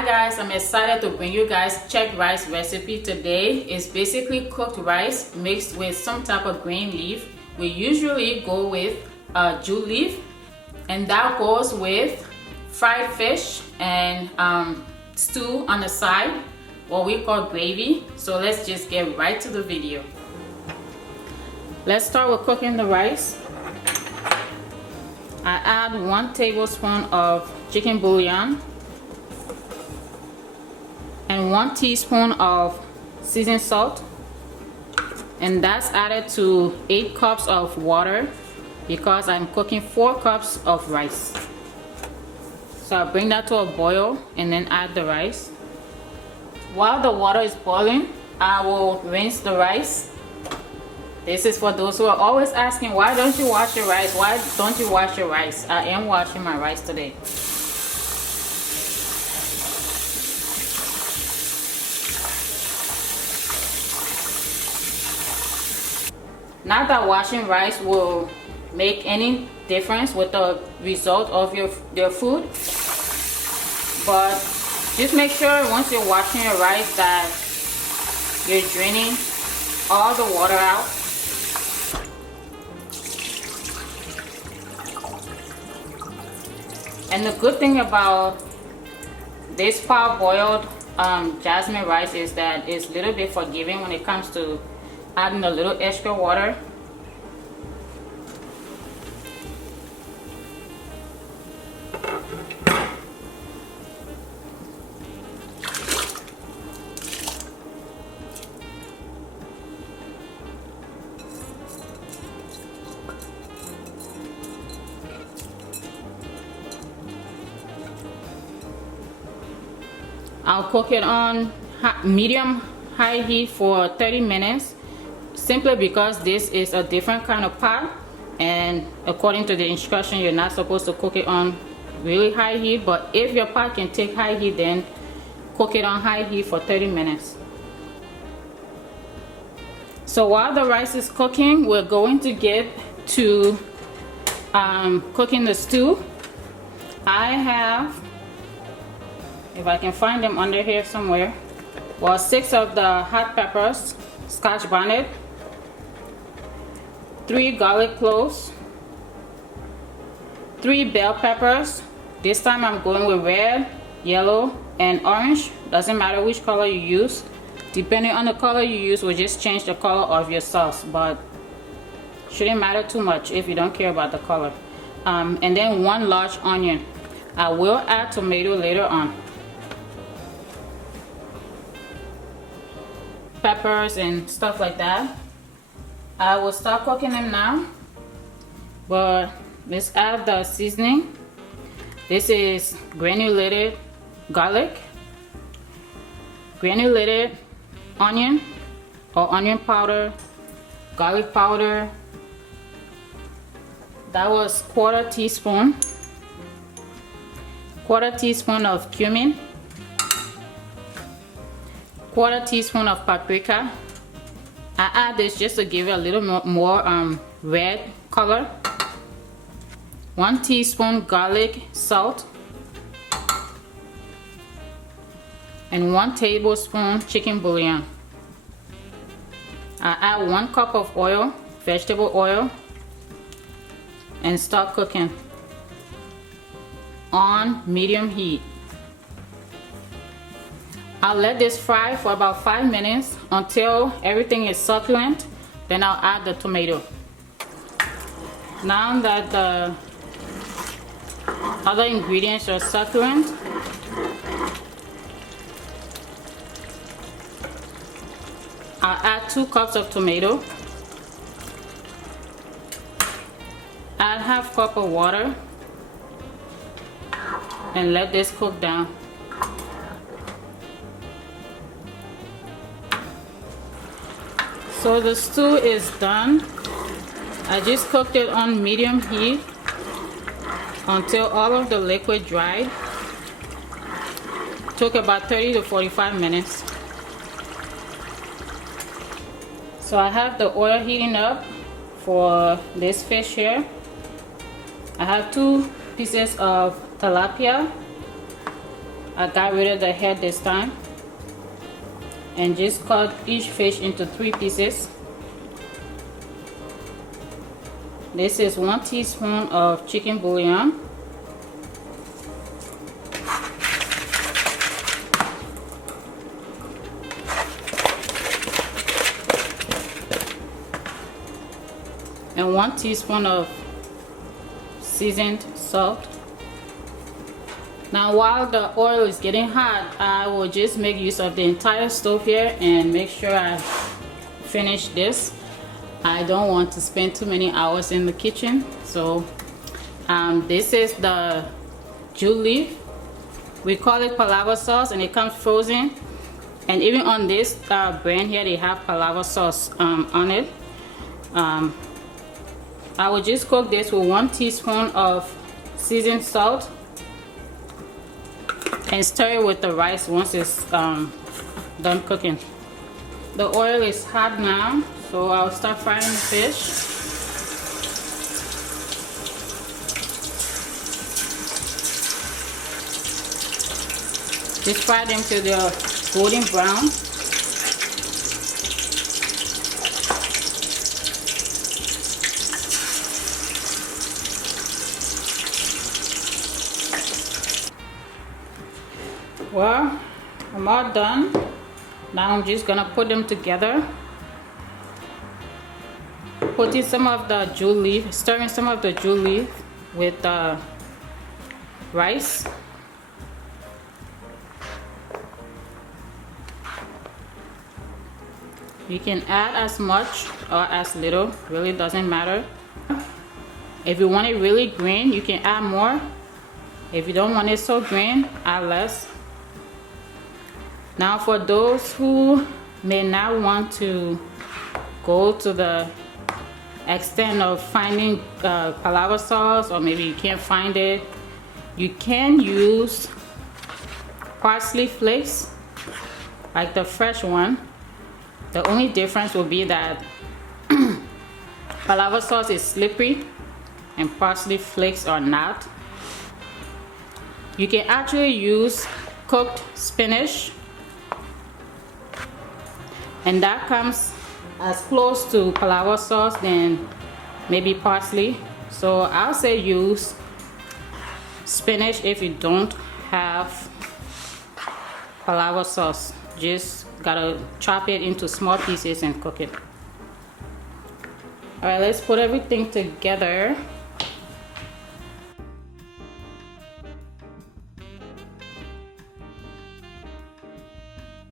Hi guys, I'm excited to bring you guys check rice recipe today. It's basically cooked rice mixed with some type of green leaf. We usually go with jute leaf, and that goes with fried fish and stew on the side, what we call gravy. So let's just get right to the video. Let's start with cooking the rice. I add 1 tablespoon of chicken bouillon and 1 teaspoon of seasoned salt, and that's added to 8 cups of water because I'm cooking 4 cups of rice. So I'll bring that to a boil and then add the rice. While the water is boiling, I will rinse the rice. This is for those who are always asking, why don't you wash your rice? Why don't you wash your rice? I am washing my rice today. Not that washing rice will make any difference with the result of your food, but just make sure once you're washing your rice that you're draining all the water out. And the good thing about this parboiled jasmine rice is that it's a little bit forgiving when it comes to adding a little extra water. I'll cook it on medium high heat for 30 minutes. Simply because this is a different kind of pot, and according to the instruction you're not supposed to cook it on really high heat, but if your pot can take high heat, then cook it on high heat for 30 minutes. So while the rice is cooking, we're going to get to cooking the stew. I have, if I can find them under here somewhere, well, 6 of the hot peppers, Scotch bonnet, 3 garlic cloves, 3 bell peppers. This time I'm going with red, yellow, and orange. Doesn't matter which color you use. Depending on the color you use will just change the color of your sauce, but shouldn't matter too much if you don't care about the color. And then 1 large onion. I will add tomato later on. Peppers and stuff like that. I will start cooking them now, but let's add the seasoning. This is granulated garlic, granulated onion or onion powder, garlic powder. That was quarter teaspoon of cumin, quarter teaspoon of paprika. I add this just to give it a little more red color. 1 teaspoon garlic salt, and 1 tablespoon chicken bouillon. I add 1 cup of oil, vegetable oil, and start cooking on medium heat. I'll let this fry for about 5 minutes until everything is succulent. Then I'll add the tomato. Now that the other ingredients are succulent, I'll add 2 cups of tomato, add half cup of water, and let this cook down. So the stew is done. I just cooked it on medium heat until all of the liquid dried. Took about 30 to 45 minutes. So I have the oil heating up for this fish here. I have 2 pieces of tilapia. I got rid of the head this time, and just cut each fish into 3 pieces. This is 1 teaspoon of chicken bouillon, and 1 teaspoon of seasoned salt. Now while the oil is getting hot, I will just make use of the entire stove here and make sure I finish this. I don't want to spend too many hours in the kitchen. So this is the jute leaf. We call it palaver sauce, and it comes frozen. And even on this brand here, they have palaver sauce on it. I will just cook this with 1 teaspoon of seasoned salt and stir it with the rice once it's done cooking. The oil is hot now, so I'll start frying the fish. Just fry them till they're golden brown. Well, I'm all done. Now I'm just gonna put them together. Putting some of the jute leaf, stirring some of the jute leaf with the rice. You can add as much or as little, really doesn't matter. If you want it really green, you can add more. If you don't want it so green, add less. Now for those who may not want to go to the extent of finding palaver sauce, or maybe you can't find it, you can use parsley flakes, like the fresh one. The only difference will be that palaver sauce is slippery and parsley flakes are not. You can actually use cooked spinach, and that comes as close to palaver sauce than maybe parsley. So I'll say use spinach if you don't have palaver sauce. Just gotta chop it into small pieces and cook it. All right, let's put everything together.